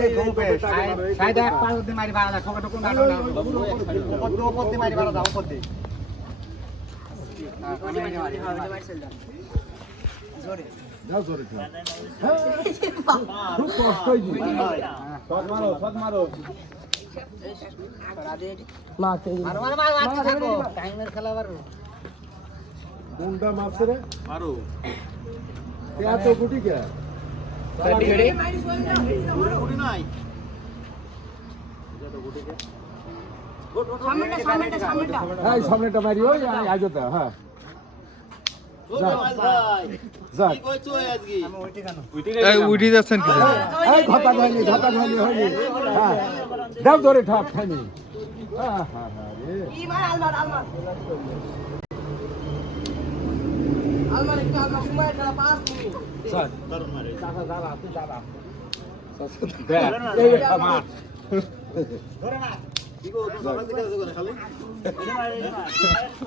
এই ঘুমবে সাইডে এক পা উঠে মারি বাড়া খোকা কোন না উপর দিয়ে মারি বাড়া দাও উপর দিয়ে জোরে দাও জোরে খুব কষ্ট হইছে শট মারো মারো মারো থাকো টাইমের খেলা মারো কোনটা মারছে রে মারো কে এত গুটি কে গুটি নাই সামনেটা মারি ওই আজটা হ্যাঁ উঠে যাচ্ছেন কি ঘটা হয়নি হয়নি হ্যাঁ দাও ধরে ঠাক খাইনি